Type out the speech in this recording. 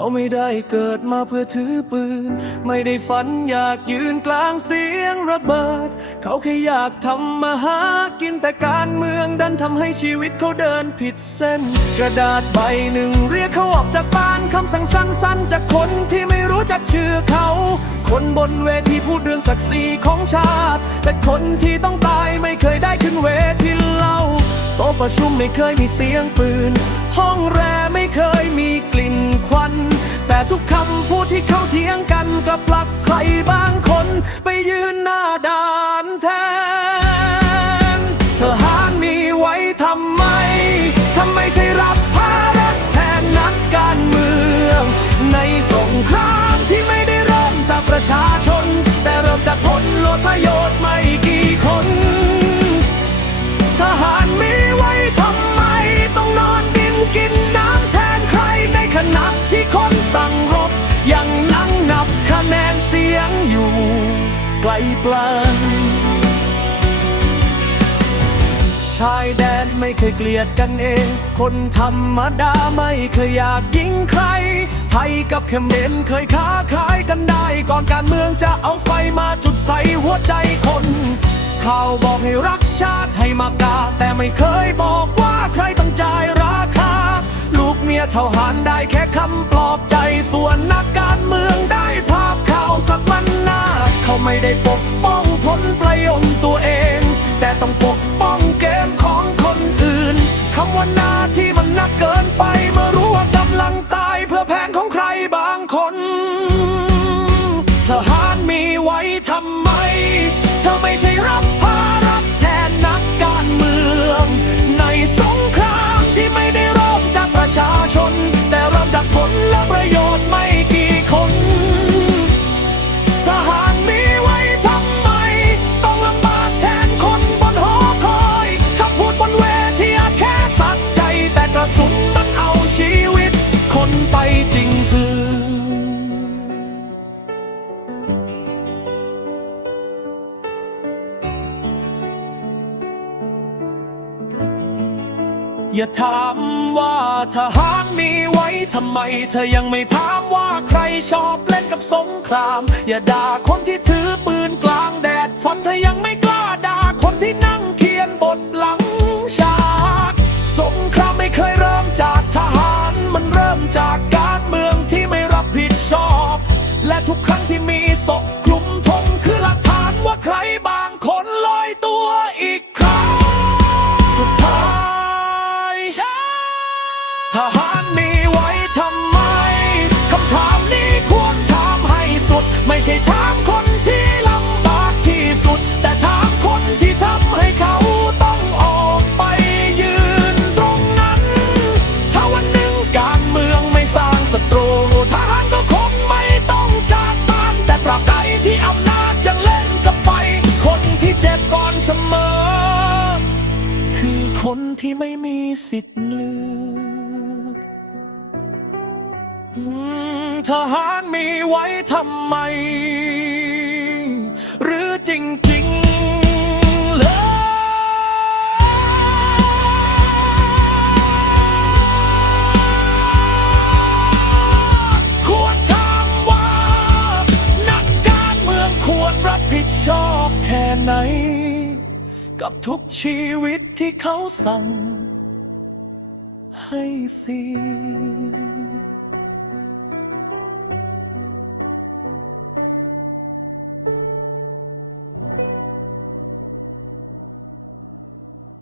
เขาไม่ได้เกิดมาเพื่อถือปืน ไม่ได้ฝันอยากยืนกลางเสียงระเบิด เขาแค่อยากทำมาหากินแต่การเมืองดันทำให้ชีวิตเขาเดินผิดเส้น กระดาษใบหนึ่งเรียกเขาออกจากบ้านคำสั่งสั้นๆจากคนที่ไม่รู้จักชื่อเขา คนบนเวทีพูดเรื่องศักดิ์ศรีของชาติ แต่คนที่ต้องตายไม่เคยได้ขึ้นเวทีเล่าโต๊ะประชุมไม่เคยมีเสียงปืน ห้อง ทุกคำพูดที่เขาเถียงกันกลับหลักใครบางคน ไปยืนหน้าด่า ปลานชายแดนไม่เคยเกลียดกันเอง คนธรรมดาไม่เคยอยากยิงใคร ไทยกับเขมรเคยค้าขายกันได้ ก่อนการเมืองจะเอาไฟมาจุดใส่หัวใจคนข่าวบอกให้รักชาติให้มากา แต่ไม่เคยบอกว่าใครต้องจ่ายราคา ลูกเมียเท่าหารได้แค่คำปลอบใจส่วนนักการเมือง เขาไม่ได้ปกป้องผลประโยชน์ตัวเอง แต่ต้องปกป้องเกมของคนอื่นคำว่าหน้าที่มันนักเกินไปเมื่อรู้ว่ากำลังตายเพื่อแผนของใครบางคนทหารมีไว้ทำไม เธอไม่ใช่รับภาระแทนนักการเมือง ในสงครามที่ไม่ได้เริ่มจากประชาชน แต่เริ่มจากผลและประโยชน์ไม่ อย่าถามว่าทหารมีไว้ทำไม เธอยังไม่ถามว่าใครชอบเล่นกับสงคราม อย่าด่าคนที่ถือปืนกลางแดดชนเธอยังไม่กล้าด่าคนที่นั่งเขียนบทหลังฉากสงครามไม่เคยเริ่มจากทหาร มันเริ่มจากการเมืองที่ไม่รับผิดชอบ และทุกครั้งที่มีศพ ทหารมีไว้ทำไม คำถามนี้ควรถามให้สุด ไม่ใช่ถามคนที่ลำบากที่สุด แต่ถามคนที่ทำให้เขาต้องออกไปยืนตรงนั้น ถ้าวันหนึ่งการเมืองไม่สร้างศัตรูทหารก็คงไม่ต้องจากบ้านแต่ตราบใดที่อำนาจยังเล่นกับไฟ คนที่เจ็บก่อนเสมอ คือคนที่ไม่มีสิทธิ์เลือก ทหารมีไว้ทำไม หรือจริงๆเลยควรถามว่า นักการเมืองควรรับผิดชอบแค่ไหน กับทุกชีวิตที่เขาสั่งให้เสีย